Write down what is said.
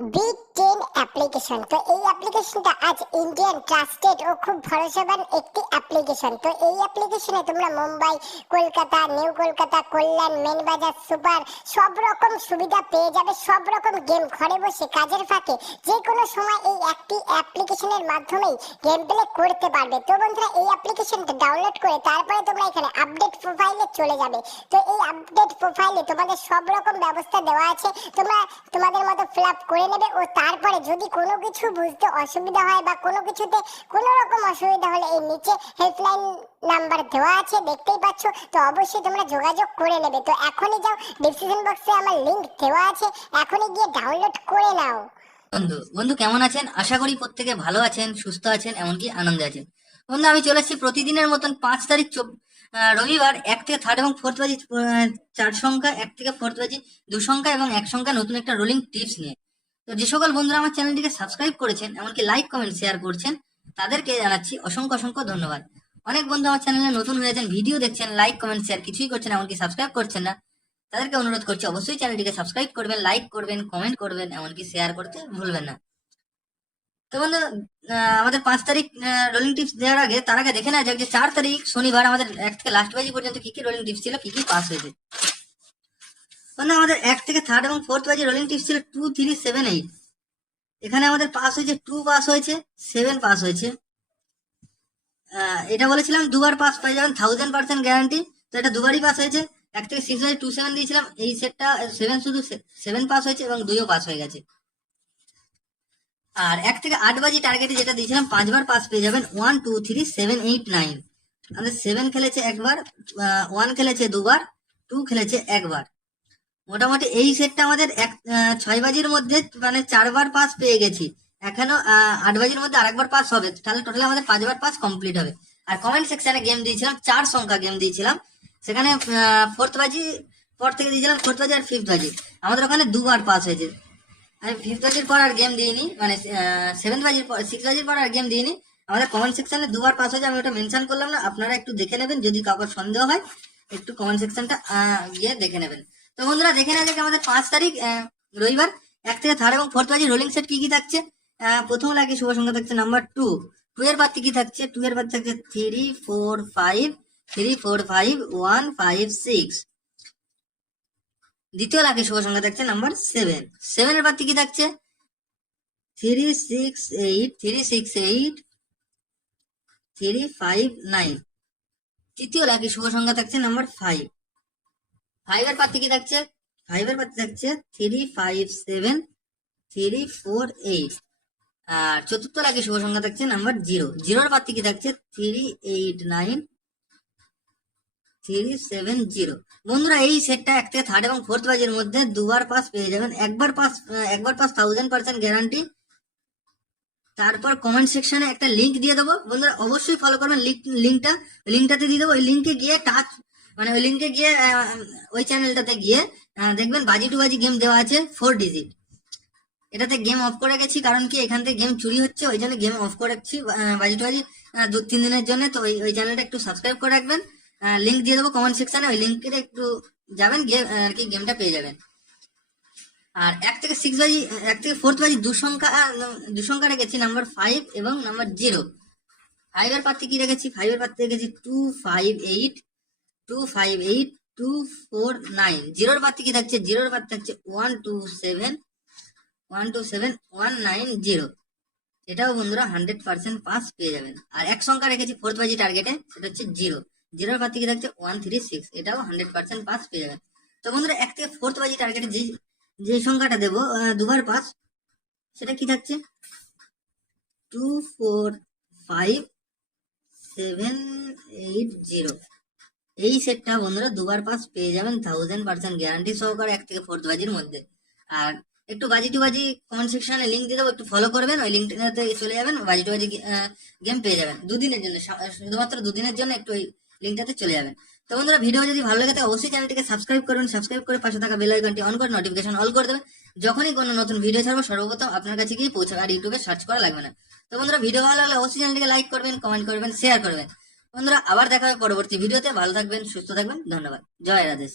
Big ten application. তো এই অ্যাপ্লিকেশনটা আজ ইন্ডিয়ান ট্রাস্টেড ও খুব ভরসাবান একটি অ্যাপ্লিকেশন। তো এই অ্যাপ্লিকেশনে তোমরা মুম্বাই, কলকাতা, নিউ কলকাতা, কল্যাণ, মেনবাজার, সুপার সব রকম সুবিধা পেয়ে যাবে। সব রকম গেম ঘরে বসে কাজের ফাঁকে যে কোনো সময় এই একটি অ্যাপ্লিকেশনের মাধ্যমেই গেম প্লে করতে পারবে। তো বন্ধুরা, এই অ্যাপ্লিকেশনটা ডাউনলোড করে তারপরে তোমরা এখানে আপডেট প্রোফাইলে চলে যাবে। তো এই আপডেট প্রোফাইলে তোমাদের সব রকম ব্যবস্থা দেওয়া আছে, তোমরা তোমাদের মতো ফিল আপ করে নেবে। ও তারপরে যদি কোনো কিছু বুঝতে অসুবিধা হয় বা কোনো কিছুতে কোনো রকম অসুবিধা হলে এই নিচে হেল্পলাইন নাম্বার দেওয়া আছে, দেখতেই পাচ্ছ। তো অবশ্যই তোমরা যোগাযোগ করে নেবে। তো এখনই যাও, ডিসক্রিপশন বক্সে আমার লিংক দেওয়া আছে, এখনই গিয়ে ডাউনলোড করে নাও। বন্ধু বন্ধু কেমন আছেন? আশা করি প্রত্যেকে ভালো আছেন, সুস্থ আছেন, এমনকি আনন্দে আছেন। বন্ধু, আমি চলে এসেছি প্রতিদিনের মতন 5 তারিখ রবিবার 1 থেকে 3rd এবং 4th বাজি 4 সংখ্যা, 1 থেকে 4th বাজি 2 সংখ্যা এবং 1 সংখ্যা নতুন একটা রোলিং টিপস নিয়ে। তো যে সকল বন্ধুরা আমার চ্যানেলটিকে সাবস্ক্রাইব করেছেন, এমনকি লাইক কমেন্ট শেয়ার করছেন, তাদেরকে জানাচ্ছি অসংখ্য অসংখ্য ধন্যবাদ। অনেক বন্ধু আমার চ্যানেলে নতুন হয়েছেন, ভিডিও দেখছেন, লাইক কমেন্ট শেয়ার কিছুই করছেন, এমনকি সাবস্ক্রাইব করছেন না। তাদেরকে অনুরোধ করছি অবশ্যই চ্যানেলটিকে সাবস্ক্রাইব করবেন, লাইক করবেন, কমেন্ট করবেন, এমনকি শেয়ার করতে ভুলবেন না। তো বন্ধু, আমাদের 5 তারিখ রোলিং টিপস দেওয়ার আগে তার আগে দেখে নেওয়া যাক যে 4 তারিখ শনিবার আমাদের 1 থেকে লাস্ট বাজি পর্যন্ত কি কি রোলিং টিপস ছিল, কি কি পাস হয়েছে। বন্ধু, আমাদের 1 থেকে 3rd এবং 4th বাজি রোলিং টিপস ছিল 2, 3, 7, 8। এখানে আমাদের পাস হয়েছে 2 পাস হয়েছে, 7 পাস হয়েছে। এটা বলেছিলাম দুবার পাস পেয়ে যাবেন, 1000% গ্যারান্টি। তো এটা দুবারই পাস হয়েছে। 1 থেকে 6 বাজি 2, 7 দিয়েছিলাম, এই সেটটা 7 শুধু 7 পাস হয়েছে এবং 2ও পাস হয়ে গেছে। আর 1 থেকে 8 বাজি টার্গেটে যেটা দিয়েছিলাম 5বার পাস পেয়ে যাবেন, 1, 2, 3, 7, 8, 9। আমাদের 7 খেলেছে একবার, 1 খেলেছে দুবার, 2 খেলেছে একবার। মোটামুটি এই সেটটা আমাদের 6 বাজির মধ্যে মানে 4বার পাস পেয়ে গেছি। এখনো 8 বাজির মধ্যে আরেকবার পাস হবে, তাহলে টোটাল আমাদের 5বার পাস কমপ্লিট হবে। আর কমেন্ট সেকশনে গেম দিয়েছিলাম, 4 সংখ্যা গেম দিয়েছিলাম। সেখানে 4th বাজি পর থেকে দিয়েছিলাম 4th বাজি আর 5th বাজি। আমাদের ওখানে দুবার পাস হয়েছে। আমি 5th বাজির পর আর গেম দিইনি, মানে 7th বাজির পর 6 বাজির পর আর গেম দিইনি। আমাদের কমেন্ট সেকশনে দুবার পাস হয়েছে, আমি ওটা মেনশন করলাম না, আপনারা একটু দেখে নেবেন। যদি কাউকে সন্দেহ হয় একটু কমেন্ট সেকশনটা গিয়ে দেখে নেবেন। তো বন্ধুরা, দেখে নেওয়া যাক আমাদের 5 তারিখ রবিবার 1 থেকে 3rd এবং 4th বাজি রোলিং সেট কি কি থাকছে। প্রথম লাগে শুভ সংখ্যা থাকছে নাম্বার 2। 2 এর বাদ কি থাকছে? 2 এর বাদ থাকছে 3, 4, 5, 3, 4, 5, 1, 5, 6। দ্বিতীয় লাখে শুভ সংখ্যা থাকছে নাম্বার 7। 7 এর বাদ কি থাকছে? 3, 6, 8, 3, 6, 8, 3, 5, 9। তৃতীয় লাখে শুভ সংখ্যা থাকছে নাম্বার 5। 5 এর পাত্রে কি থাকছে? 5 এর পাত্রে থাকছে 3, 5, 7, 3, 4, 8। আর চতুর্থ লাখে শুভ সংখ্যা থাকছে নাম্বার 0। 0 এর পাত্রে কি থাকছে? 3, 8, 9, 3, 7, 0। বন্ধুরা, এই সেটটা 1 থেকে 3rd এবং 4th বাজির মধ্যে দুবার পাস পেয়ে যাবেন। একবার পাস 1000% গ্যারান্টি। তারপর কমেন্ট সেকশনে একটা লিংক দিয়ে দেবো, বন্ধুরা অবশ্যই ফলো করবেন। লিঙ্কটাতে দিয়ে দেবো। ওই লিঙ্কে গিয়ে মানে ওই লিঙ্কে গিয়ে ওই চ্যানেলটাতে গিয়ে দেখবেন বাজি টু বাজি গেম দেওয়া আছে 4 ডিজিট। এটাতে গেম অফ করে গেছি, কারণ কি এখান থেকে গেম চুরি হচ্ছে, ওই জন্য গেম অফ করে রাখছি বাজি টু বাজি 2-3 দিনের জন্য। তো ওই চ্যানেলটা একটু সাবস্ক্রাইব করে রাখবেন। লিঙ্ক দিয়ে দেবো কমেন্ট সেকশনে, ওই লিঙ্কে একটু যাবেন, গিয়ে আর কি গেমটা পেয়ে যাবেন। আর 1 থেকে 6 বাজি 1 থেকে 4th বাজি দু সংখ্যা রেখেছি নাম্বার 5 এবং নাম্বার 0। 5 এর পাত্রে কি রেখেছি? 5 এর পাত্রে রেখেছি 2, 5, 8, 2, 5, 8, 2, 4, 9। 0 এর পাত্রে কি থাকছে? 0 এর পাত্রে থাকছে 1, 2, 7, 1, 2, 7, 1, 9, 0। এটাও বন্ধুরা 100% পাস পেয়ে যাবেন। আর এক সংখ্যা রেখেছি 4th বাজি টার্গেটে, সেটা হচ্ছে 0। 0 এর পাত্রে কি থাকছে? 1, 3, 6। এটাও 100% পাস পেয়ে যাবেন। তো বন্ধুরা, 1 থেকে 4th বাজি টার্গেটে যে সংখ্যাটা দেবো দুবার পাস, সেটা কি থাকছে? 2, 4, 5, 7, 8, 0। এই সেটটা বন্ধুরা দুবার পাস পেয়ে যাবেন 1000% গ্যারান্টি সহকারে 1 থেকে 4th বাজির মধ্যে। আর একটু বাজি টু বাজি কমেন্ট সেকশনে লিঙ্ক দিয়ে দেবো, একটু ফলো করবেন। ওই লিঙ্কটাতে চলে যাবেন, বাজি টু বাজি গেম পেয়ে যাবেন দুদিনের জন্য, শুধুমাত্র দুদিনের জন্য একটু ওই লিঙ্কটাতে চলে যাবেন। তো বন্ধুরা, ভিডিও যদি ভালো লাগে থাকে অবশ্যই চ্যানেলটিকে সাবস্ক্রাইব করবেন। সাবস্ক্রাইব করে পাশে থাকা বেল আইকনটি অন করে নোটিফিকেশন অল করে দেবেন। যখনই কোনো নতুন ভিডিও ছাড়বো সর্বপ্রথম আপনার কাছে গিয়ে পৌঁছাবে, আর ইউটিউবে সার্চ করা লাগবে না। তো বন্ধুরা, ভিডিও ভালো লাগলে অবশ্যই চ্যানেলটিকে লাইক করবেন, কমেন্ট করবেন, শেয়ার করবেন। বন্ধুরা, আবার দেখা হবে পরবর্তী ভিডিওতে। ভালো থাকবেন, সুস্থ থাকবেন, ধন্যবাদ। জয় রাধে।